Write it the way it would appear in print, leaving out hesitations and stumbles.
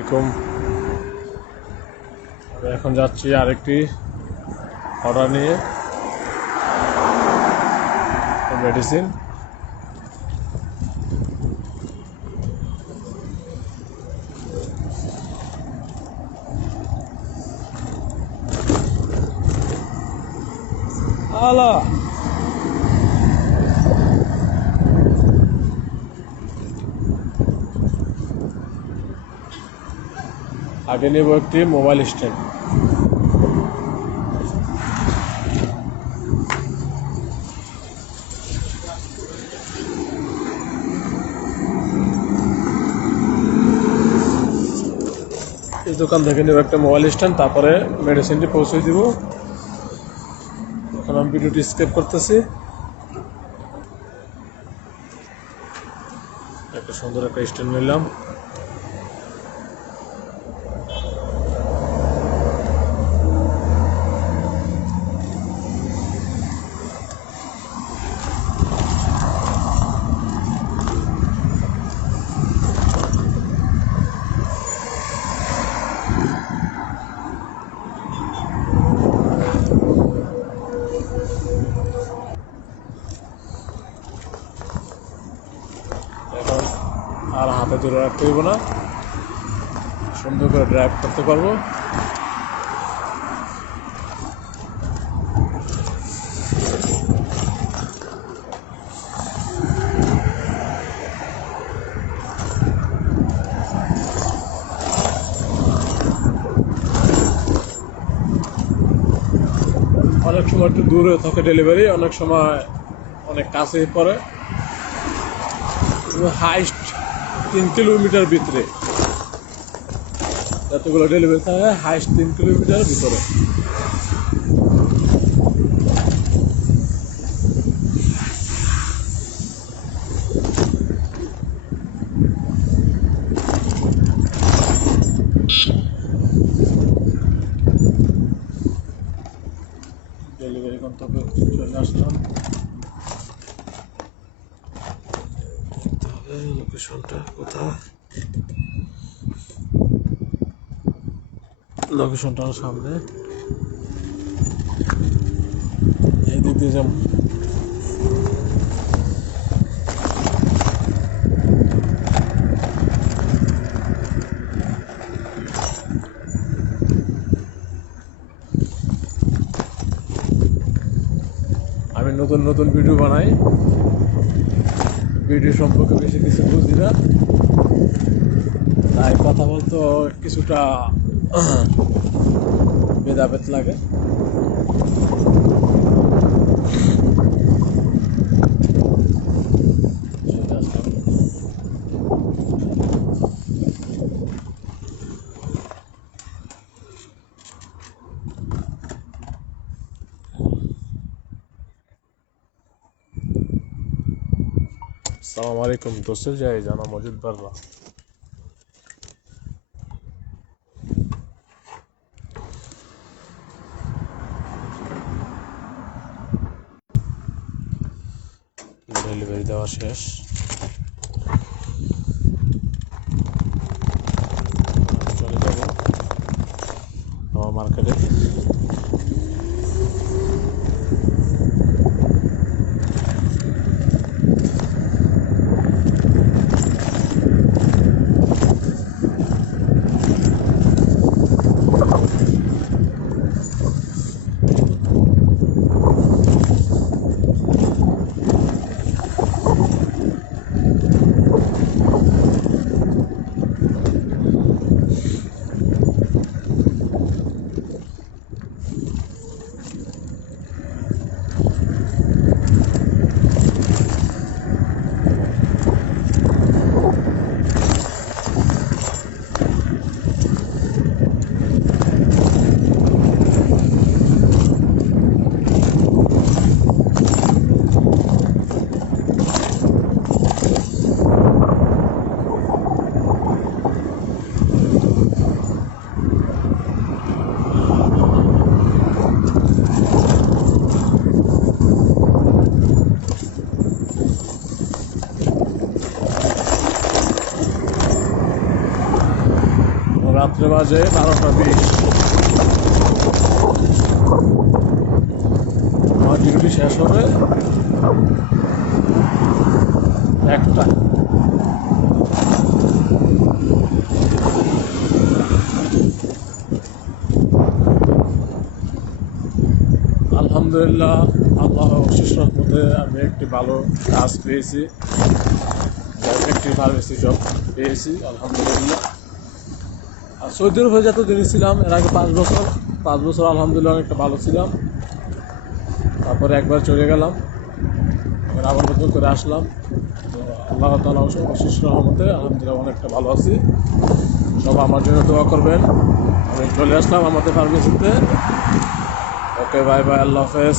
এরকম এখন যাচ্ছি আরেকটি অর্ডার নিয়ে মেডিসিন। আলা আগে নেব একটি মোবাইল স্ট্যান্ড। এই দোকান থেকে নেব একটা মোবাইল স্ট্যান্ড, তারপরে মেডিসিনটি পৌঁছে দিব। এখন আমি ভিডিওটি স্কিপ করতেছি। একটা সুন্দর একটা স্ট্যান্ড নিলাম। এখন আর হাতে ধরে রাখতে হইব না, সুন্দর করে ড্রাইভ করতে পারবো। অনেক সময় একটু দূরে থাকে ডেলিভারি, অনেক সময় অনেক কাছে পড়ে। হাইস্ট 3 কিলোমিটার ভিতরে যতগুলো ডেলিভারি থাকে, হাইস্ট 3 কিলোমিটার ভিতরে। ডেলিভারি গন্তব্যে চলে আসলাম। লোকেশনটা কোথায়? লোকেশনটার সামনে এই দিক দিয়ে যাব। আমি নতুন নতুন ভিডিও বানাই, ভিডিও সম্পর্কে বেশি কিছু বুঝি না, তাই কথা বলতে কিছুটা ভেদাভেদ লাগে। আসসালামু আলাইকুম, দোস্তের যাই জানা মজুদ বাররা। ডেলিভারি দেওয়া শেষ, চলে যাব আমার মার্কেটে। রাত্রে বাজে 12টা 20। আমার ডিউটি শেষ হবে 1টা। আলহামদুলিল্লাহ, আল্লাহ অশেষ রহমতে আমি একটি ভালো কাজ পেয়েছি, একটি ফার্মেসি জব পেয়েছি আলহামদুলিল্লাহ। আর সৌদি আরবে যতদিন ছিলাম এর আগে 5 বছর আলহামদুলিল্লাহ অনেকটা ভালো ছিলাম। তারপরে একবার চলে গেলাম, আবার নতুন করে আসলাম। তো আল্লাহ তাআলা অশেষ রহমতে আলহামদুলিল্লাহ অনেকটা ভালো আছি। সব আমার জন্য দোয়া করবেন। আমি চলে আসলাম আমাদের ফার্মেসিতে। ওকে, বাই বাই, আল্লাহ হাফেজ।